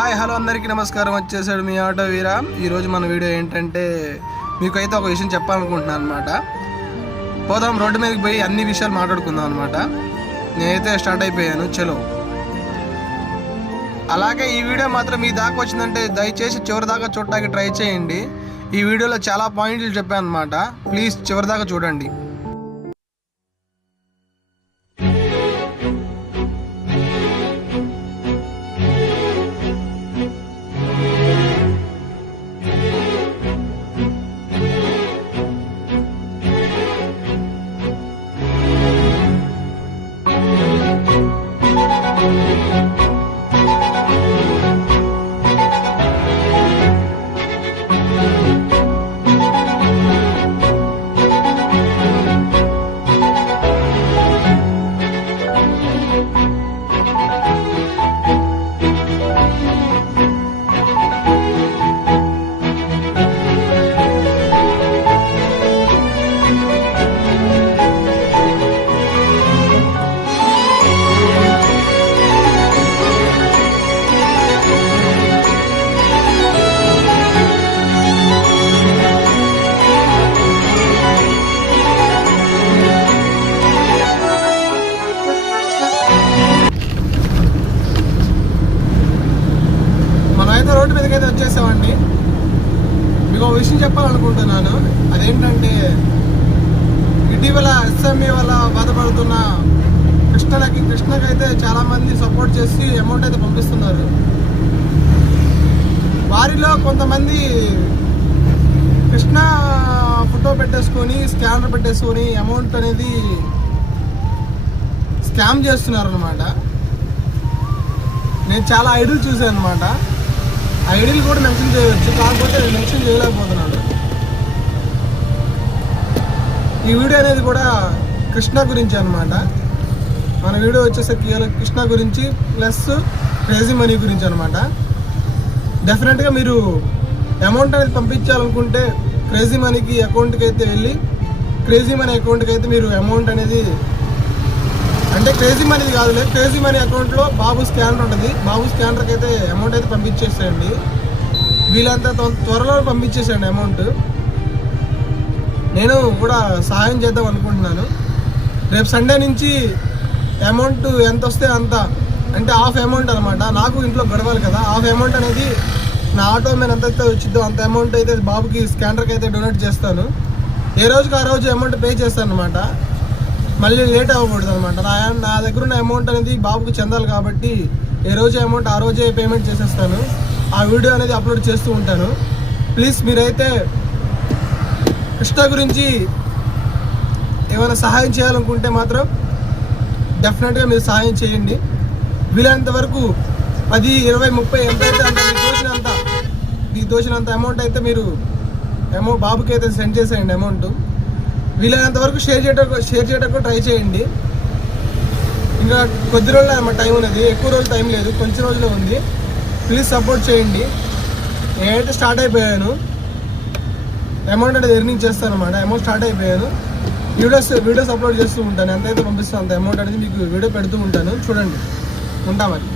Hi hello అందరికీ నమస్కారం. వచ్చేసాడు మీ ఆటో వీరా. ఈరోజు మన వీడియో ఏంటంటే మీకైతే ఒక విషయం చెప్పాలనుకుంటున్నాను అనమాట. పోదాం రోడ్డు మీదకి పోయి అన్ని విషయాలు మాట్లాడుకుందాం అనమాట. నేనైతే స్టార్ట్ అయిపోయాను, చలో. అలాగే ఈ వీడియో మాత్రం మీ దాకా వచ్చిందంటే దయచేసి చివరి దాకా చూడటానికి ట్రై చేయండి. ఈ వీడియోలో చాలా పాయింట్లు చెప్పాను అనమాట, ప్లీజ్ చివరి దాకా చూడండి. రోడ్డు మీదకైతే వచ్చేసామండి. మీకు ఒక విషయం చెప్పాలనుకుంటున్నాను. అదేంటంటే ఇటీవల ఎస్ఎంఈ వల్ల బాధపడుతున్న కృష్ణకైతే చాలామంది సపోర్ట్ చేసి అమౌంట్ అయితే పంపిస్తున్నారు. వారిలో కొంతమంది కృష్ణ ఫోటో పెట్టేసుకొని స్కానర్ పెట్టేసుకొని అమౌంట్ అనేది స్కామ్ చేస్తున్నారు అనమాట. నేను చాలా ఐడియాలు చూసాను అనమాట. ఐడియాలు కూడా మెన్షన్ చేయవచ్చు, కాకపోతే నేను మెన్షన్ చేయలేకపోతున్నాను. ఈ వీడియో అనేది కూడా కృష్ణ గురించి అనమాట. మన వీడియో వచ్చేసరికి కృష్ణ గురించి ప్లస్ క్రేజీ మనీ గురించి అనమాట. డెఫినెట్గా మీరు అమౌంట్ అనేది పంపించాలనుకుంటే క్రేజీ మనీకి అకౌంట్కి అయితే వెళ్ళి క్రేజీ మనీ అకౌంట్కి అయితే మీరు అమౌంట్ అనేది, అంటే క్రేజీ మనీది కాదులే, క్రేజీ మనీ అకౌంట్లో బాబు స్కానర్ ఉంటుంది. బాబు స్కానర్కి అయితే అమౌంట్ అయితే పంపించేసేయండి. వీళ్ళంతా త్వరలో పంపించేసేయండి అమౌంట్. నేను కూడా సహాయం చేద్దాం అనుకుంటున్నాను. రేపు సండే నుంచి అమౌంట్ ఎంత వస్తే అంత, అంటే హాఫ్ అమౌంట్ అనమాట. నాకు ఇంట్లో గడవాలి కదా, హాఫ్ అమౌంట్ అనేది నా ఆటో మీద ఎంతైతే వచ్చిందో అంత అమౌంట్ అయితే బాబుకి స్కానర్కి అయితే డొనేట్ చేస్తాను. ఏ రోజుకి ఆ రోజు అమౌంట్ పే చేస్తాను అనమాట. మళ్ళీ లేట్ అవ్వకూడదు అనమాట. నా దగ్గర ఉన్న అమౌంట్ అనేది బాబుకి చెందాలి కాబట్టి ఏ రోజు అమౌంట్ ఆ రోజే పేమెంట్ చేసేస్తాను. ఆ వీడియో అనేది అప్లోడ్ చేస్తూ ఉంటాను. ప్లీజ్ మీరైతే కృష్ణ గురించి ఏమైనా సహాయం చేయాలనుకుంటే మాత్రం డెఫినెట్గా మీరు సహాయం చేయండి. వీలైనంత వరకు 10, 20, 30 ఎంతైతే అంత మీకు తోచినంత అమౌంట్ అయితే మీరు బాబుకి అయితే సెండ్ చేసేయండి అమౌంట్. వీలైనంత వరకు షేర్ చేయడానికి ట్రై చేయండి. ఇంకా కొద్ది రోజులు అన్నమాట టైం అనేది, ఎక్కువ రోజులు టైం లేదు, కొంచెం రోజులే ఉంది. ప్లీజ్ సపోర్ట్ చేయండి. నేనైతే స్టార్ట్ అయిపోయాను, అమౌంట్ అనేది ఎర్నింగ్ చేస్తాను అనమాట. అమౌంట్ స్టార్ట్ అయిపోయాను. వీడియోస్ అప్లోడ్ చేస్తూ ఉంటాను. ఎంతైతే పంపిస్తాను అంత అమౌంట్ అనేది మీకు వీడియో పెడుతూ ఉంటాను. చూడండి, ఉంటా మరి.